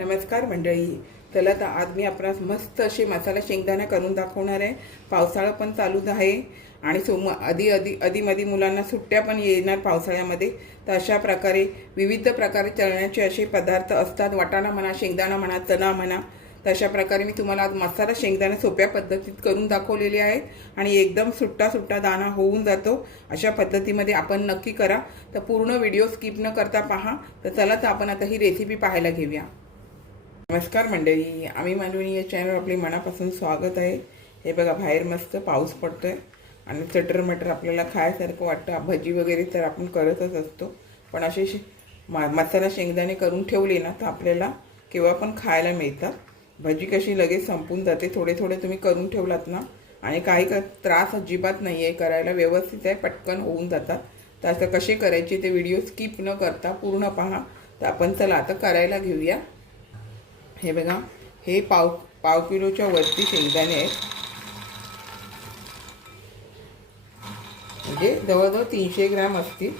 नमस्कार मंडळी. चला तर आज मी आपणास मस्त असे मसाला शेंगदाणे करून दाखवणार आहे. पावसाळा पण चालूच आहे आणि आधी मुलांना सुट्ट्या पण येणार पावसाळ्यामध्ये. तर अशा प्रकारे विविध प्रकारे चळण्याचे असे पदार्थ असतात. वाटाणा म्हणा, शेंगदाणा म्हणा, चणा म्हणा. तर अशा प्रकारे मी तुम्हाला आज मसाला शेंगदाणे सोप्या पद्धतीत करून दाखवलेले आहेत आणि एकदम सुट्टा दाणा होऊन जातो. अशा पद्धतीमध्ये आपण नक्की करा. तर पूर्ण व्हिडिओ स्किप न करता पहा. तर चला तर आपण आता ही रेसिपी पाहायला घेऊया. नमस्कार मंडळी, आम्ही मालवणी या चॅनल आपले मनापासून स्वागत आहे. हे बघा, बाहेर मस्त पाऊस पडतोय आणि चटर मटर आपल्याला खायसारखं वाटतं. भजी वगैरे तर आपण करतच असतो, पण असे मसाला शेंगदाणे करून ठेवले ना तर आपल्याला केव्हा पण खायला मिळतात. भजी कशी लगेच संपून जाते. थोडे थोडे तुम्ही करून ठेवलात ना आणि काही त्रास अजिबात नाही आहे, करायला व्यवस्थित आहे, पटकन होऊन जातात. तर असं कसे करायचे ते व्हिडिओ स्किप न करता पूर्ण पहा. तर आपण चला आता करायला घेऊया. हे बघा, हे पाव किलोच्या वरती शेंगदाणे आहेत, म्हणजे जवळजवळ 300 ग्रॅम असतील.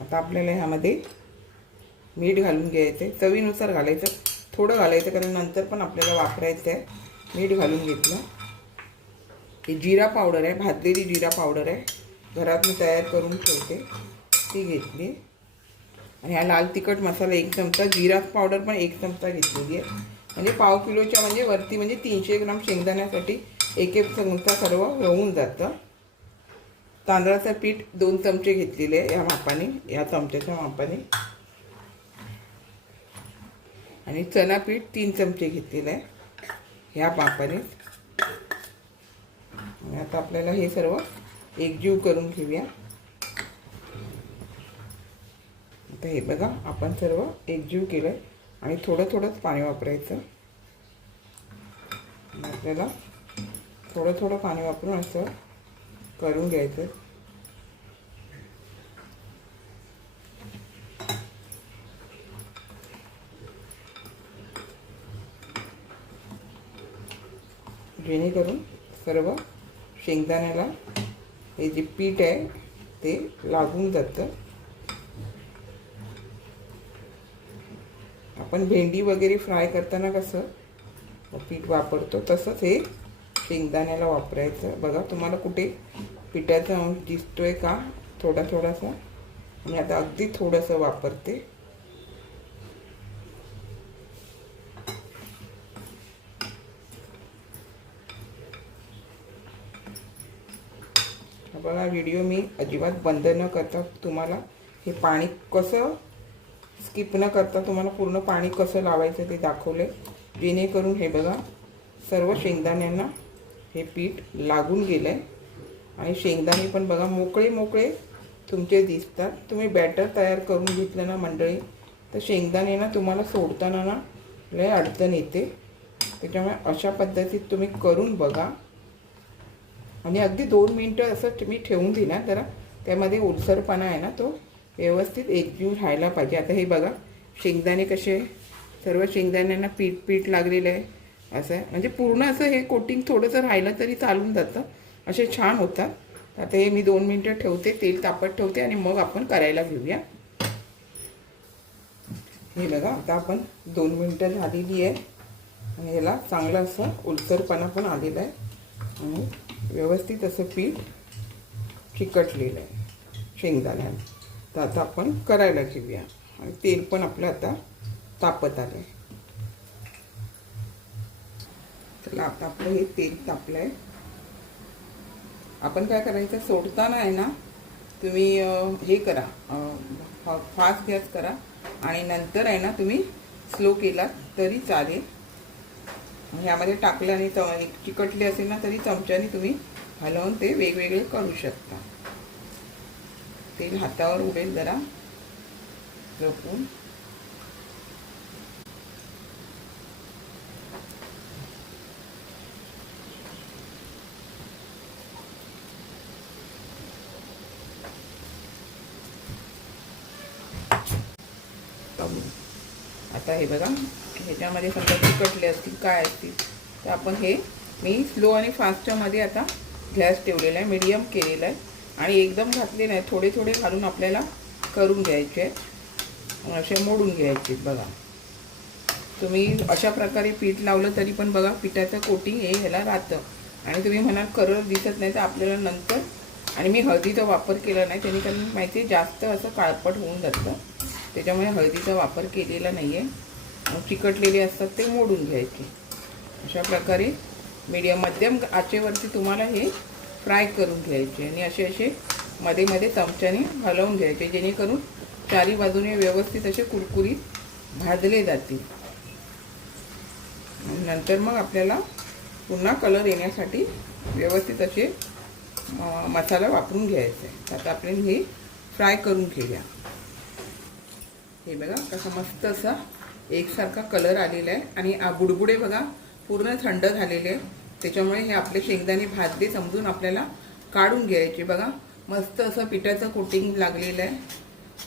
आता आपल्याला ह्यामध्ये मीठ घालून घ्यायचं आहे. चवीनुसार घालायचं, थोडं घालायचं कारण नंतर पण आपल्याला वापरायचं आहे. मीठ घालून घेतलं. ही जिरा पावडर आहे, भाजलेली जिरा पावडर आहे, घरात मी तयार करून ठेवते, ती घेतली. आणि हा लाल तिखट मसाला 1 चमचा, जिरा पावडर पण 1 चमचा घेतलेली आहे. म्हणजे पाव किलोच्या म्हणजे वरती म्हणजे 300 ग्राम शेंगदाण्यासाठी 1 चमचा सर्व होऊन जातं. तांदळाचं पीठ 2 चमचे घेतलेले आहे या मापाने, या चमच्याच्या मापाने. आणि चणा पीठ 3 चमचे घेतलेलं आहे ह्या मापाने. आता आपल्याला हे सर्व एकजीव करून घेऊया. आता हे बघा, आपण सर्व एकजीव केलं आहे आणि थोडंच पाणी वापरायचं. आपल्याला थोडं पाणी वापरून असं करून घ्यायचं. जेणेकरून सर्व शेंगदाण्याला हे जे पीठ आहे ते लागून जातं. आपण भेंडी वगैरे फ्राय करताना कसं पीठ वापरतो तसंच हे शेंगदाण्याला वापरायचं. बघा, तुम्हाला कुठे पिठाचा अंश दिसतोय का? थोडासा. आणि आता अगदी थोडंसं वापरते. बघा, व्हिडिओ मी अजिबात बंद न करता तुम्हाला हे पाणी कसं स्किप न करता तुम्हाला पूर्ण पाणी कसं लावायचं ते दाखवले, जेणेकरून हे बघा सर्व शेंगदाण्यांना हे पीठ लागून गेलं आहे. आणि शेंगदाणे पण बघा मोकळे तुमचे दिसतात. तुम्ही बॅटर तयार करून घेतलं ना मंडळी, तर शेंगदाणे ना तुम्हाला सोडताना ना लय अडचण येते. त्याच्यामुळे अशा पद्धतीत तुम्ही करून बघा. आणि अगदी 2 मिनटं असं तुम्ही ठेवून दिला, जरा त्यामध्ये ओलसरपणा आहे ना तो व्यवस्थित एकजीव राहायला पाहिजे. आता हे बघा, शेंगदाणे कसे सर्व शेंगदाण्यांना पीठ लागलेलं आहे. असं आहे, म्हणजे पूर्ण असं हे कोटिंग थोडंसं राहिलं तरी चालून जातं, असे छान होतात. आता हे मी 2 मिनटं ठेवते, तेल तापत ठेवते आणि मग आपण करायला घेऊया. हे बघा, आता आपण 2 मिनटं झालेली आहे आणि ह्याला चांगलं असं ओलसरपणा पण आलेला आहे आणि व्यवस्थित असं पीठ चिकटलेलं आहे शेंगदाण्याने. तर आता आपण करायला घेऊया. आणि तेल पण आपलं आता तापत आलं आहे. चला, आता आपलं हे तेल तापलं आहे. आपण काय करायचं, सोडताना आहे ना तुम्ही हे करा, फास्ट गॅस करा आणि नंतर आहे ना तुम्ही स्लो केला तरी चालेल. ह्यामध्ये टाकलं आणि चिकटले असेल ना तरी चमच्याने तुम्ही हलवून ते वेगवेगळे करू शकता. तेल हातावर उडेल जरा जपून. आता हे बघा, ह्याच्यामध्ये समजा चिकटले असतील काय असतील तर आपण हे मी स्लो आणि फास्टमध्ये आता गॅस ठेवलेला आहे, मीडियम केलेला आहे. आणि एकदम घातले नाही, थोडे थोडे घालून आपल्याला करून घ्यायचे, असे मोडून घ्यायचे. बघा, तुम्ही अशा प्रकारे पीठ लावलं तरी पण बघा पिठाचं कोटिंग हे ह्याला राहतं. आणि तुम्ही म्हणाल कलर दिसत नाही तर आपल्याला नंतर, आणि मी हळदीचा वापर केला नाही त्याने, कारण माहिती आहे जास्त असं काळपट होऊन जातं, त्याच्यामुळे हळदीचा वापर केलेला नाही आहे. मग चिकटलेले असतात ते मोडून घ्यायचे. अशा प्रकारे मध्यम आचेवरती तुम्हाला हे फ्राय करून घ्यायचे आणि असे असे मध्ये मध्ये चमच्याने हलवून घ्यायचे, जेणेकरून चारी बाजूने व्यवस्थित असे कुरकुरीत भाजले जातील. नंतर मग आपल्याला पुन्हा कलर येण्यासाठी व्यवस्थित असे मसाला वापरून घ्यायचा आहे. आता आपण हे फ्राय करून घेऊया. हे बघा कसा मस्त असा एकसारखा कलर आलेला आहे आणि बुडबुडे बघा पूर्ण थंड झालेले आहे. त्याच्यामुळे हे आपले शेंगदाणे भाजले समजून आपल्याला काढून घ्यायचे. बघा मस्त असं पिठाचं कोटिंग लागलेलं आहे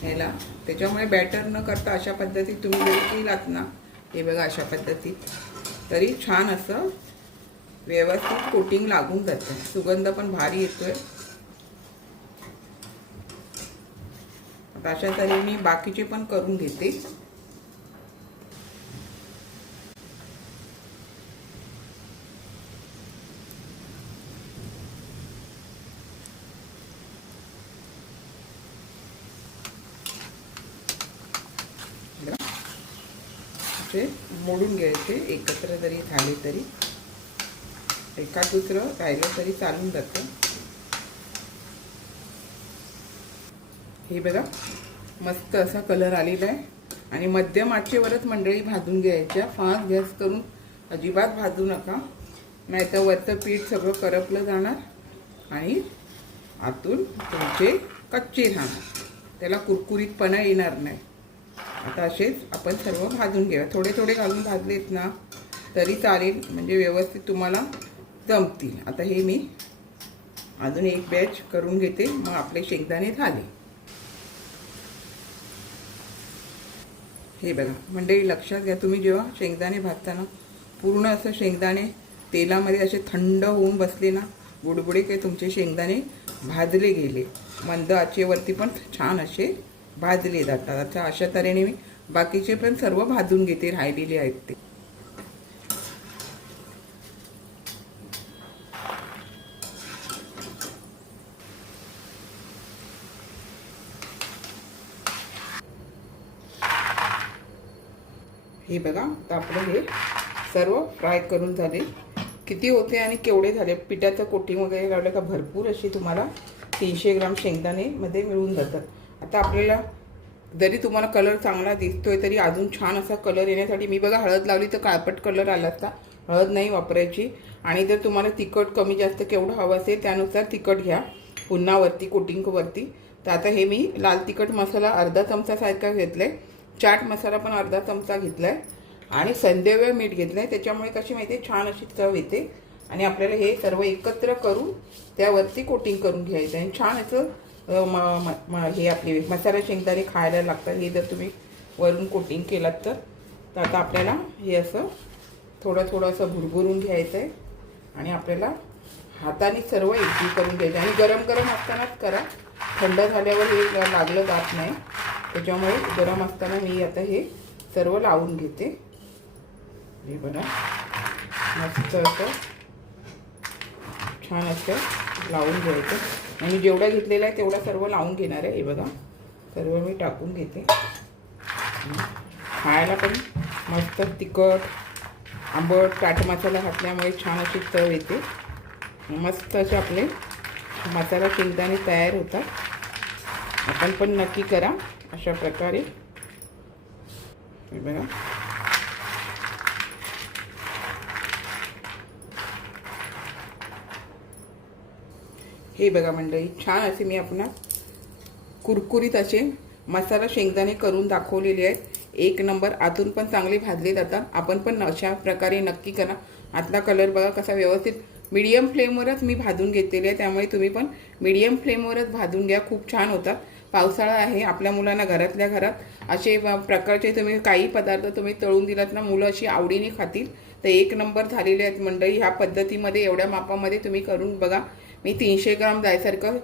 ह्याला. त्याच्यामुळे बॅटर न करता अशा पद्धतीत तुम्ही जरी केलात ना, हे बघा अशा पद्धतीत, तरी छान असं व्यवस्थित कोटिंग लागून जातं. सुगंध पण भारी येतोय. आता अशा तऱ्हेने मी बाकीचे पण करून घेते. मोडून घ्यायचे, एकत्र जरी झाले तरी एका दुसरं राहिलं तरी चालून जातं. हे बघा मस्त असा कलर आलेला आहे आणि मध्यम आचेवरच मंडळी भाजून घ्यायच्या. फास्ट गॅस करून अजिबात भाजू नका, नाहीतर वरचं पीठ सगळं करपलं जाणार आणि आतून तुमचे कच्चे राहणार, त्याला कुरकुरीतपणा येणार नाही. आता असेच आपण सर्व भाजून घेऊया. थोडे थोडे घालून भाजलेत ना तरी चालेल, म्हणजे व्यवस्थित तुम्हाला जमतील. आता हे मी अजून एक बॅच करून घेते, मग आपले शेंगदाणे झाले. हे बघा मंडळी लक्षात घ्या, तुम्ही जेव्हा शेंगदाणे भाजताना पूर्ण असं शेंगदाणे तेलामध्ये असे थंड होऊन बसले ना, बुडबुडे काही तुमचे शेंगदाणे भाजले गेले. मंद आचेवरती पण छान असे भाजले जातात. आता अशा तऱ्हेने मी बाकीचे पण सर्व भाजून घेते, राहिलेले आहेत ते. हे बघा तर आपलं हे सर्व फ्राय करून झाले. किती होते आणि केवढे झाले, पिठाचं कोटिंग वगैरे लावलं का भरपूर अशी तुम्हाला 300 ग्राम शेंगदाणे मध्ये मिळून जातात. आता आपल्याला जरी तुम्हाला कलर चांगला दिसतोय तरी अजून छान असा कलर येण्यासाठी मी बघा हळद लावली तर काळपट कलर आला असता. हळद नाही वापरायची. आणि जर तुम्हाला तिखट कमी जास्त केवढं हवं असेल त्यानुसार तिखट घ्या पुन्हा वरती कोटिंगवरती. तर आता हे मी लाल तिखट मसाला अर्धा चमचा सारखा घेतलाय, चाट मसाला पण अर्धा चमचा घेतलाय आणि संदेव मीठ घेतलंय. त्याच्यामुळे कशी माहिती आहे छान अशी चव येते. आणि आपल्याला हे सर्व एकत्र करून त्यावरती कोटिंग करून घ्यायचं आणि छान असं हे आपले मसाला शेंगदाणे खायला लागतात. हे जर तुम्ही वरून कोटिंग केलात तर आता आपल्याला हे असं थोडं थोडं असं भुरभुरून घ्यायचं आहे आणि आपल्याला हाताने सर्व एकजीव करून घ्यायचं. आणि गरम गरम असतानाच करा, थंड झाल्यावर हे लागलं जात नाही. त्याच्यामुळे गरम असताना मी आता हे सर्व लावून घेते. हे बघा मस्त असं छान असं लावून घ्यायचं आणि जेवढा घेतलेला आहे तेवढा सर्व लावून घेणार आहे. हे बघा सर्व मी टाकून घेते. खायला पण मस्त तिखट आंबट चाट मसाला घातल्यामुळे छान अशी चव येते. मस्त असे आपले मसाला शेंगदाणे तयार होतात. आपण पण नक्की करा अशा प्रकारे. हे बघा हे बघा मंडळी छान असे मी आपणास कुरकुरीत असे मसाला शेंगदाणे करून दाखवलेले आहेत. एक नंबर. आतून पण चांगले भाजले जातात. आपण पण अशा प्रकारे नक्की करा. आतला कलर बघा कसा व्यवस्थित मीडियम फ्लेमवरच मी भाजून घेतलेले आहे, त्यामुळे तुम्ही पण मीडियम फ्लेमवरच भाजून घ्या. खूप छान होतात. पावसाळा आहे, आपल्या मुलांना घरातल्या घरात असे प्रकारचे तुम्ही काही पदार्थ तुम्ही तळून दिलात ना मुलं अशी आवडीने खातील. तर एक नंबर झालेले आहेत मंडळी. ह्या पद्धतीमध्ये एवढ्या मापामध्ये तुम्ही करून बघा. मी 300 ग्राम जायसारखं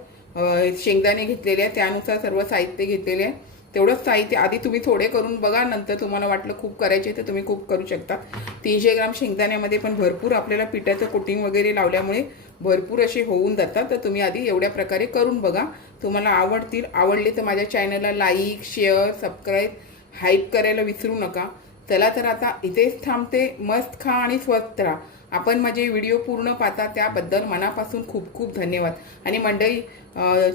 शेंगदाणे घेतलेले आहे, त्यानुसार सर्व साहित्य घेतलेले आहे. तेवढंच साहित्य आधी तुम्ही थोडे करून बघा, नंतर तुम्हाला वाटलं खूप करायचे तर तुम्ही खूप करू शकता. 300 ग्राम शेंगदाण्यामध्ये पण भरपूर आपल्याला पिठाचं कोटिंग वगैरे लावल्यामुळे भरपूर असे होऊन जातात. तर तुम्ही आधी एवढ्या प्रकारे करून बघा, तुम्हाला आवडतील. आवडले तर माझ्या चॅनलला लाईक, शेअर, सबस्क्राईब, हाईप करायला विसरू नका. चला तर आता इथेच थांबते. मस्त खा आणि स्वस्त राहा. आपण माझे व्हिडिओ पूर्ण पाहता त्याबद्दल मनापासून खूप खूप धन्यवाद. आणि मंडळी,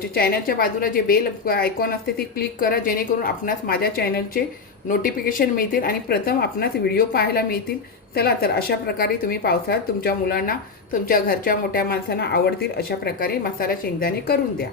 चॅनलच्या बाजूला जे बेल आयकॉन असते ते क्लिक करा, जेणेकरून आपणास माझ्या चॅनलचे नोटिफिकेशन मिळतील आणि प्रथम आपणास व्हिडिओ पाहायला मिळतील. चला तर अशा प्रकारे तुम्ही पावसाळ्यात तुमच्या मुलांना, तुमच्या घरच्या मोठ्या माणसांना आवडतील अशा प्रकारे मसाला शेंगदाणे करून द्या.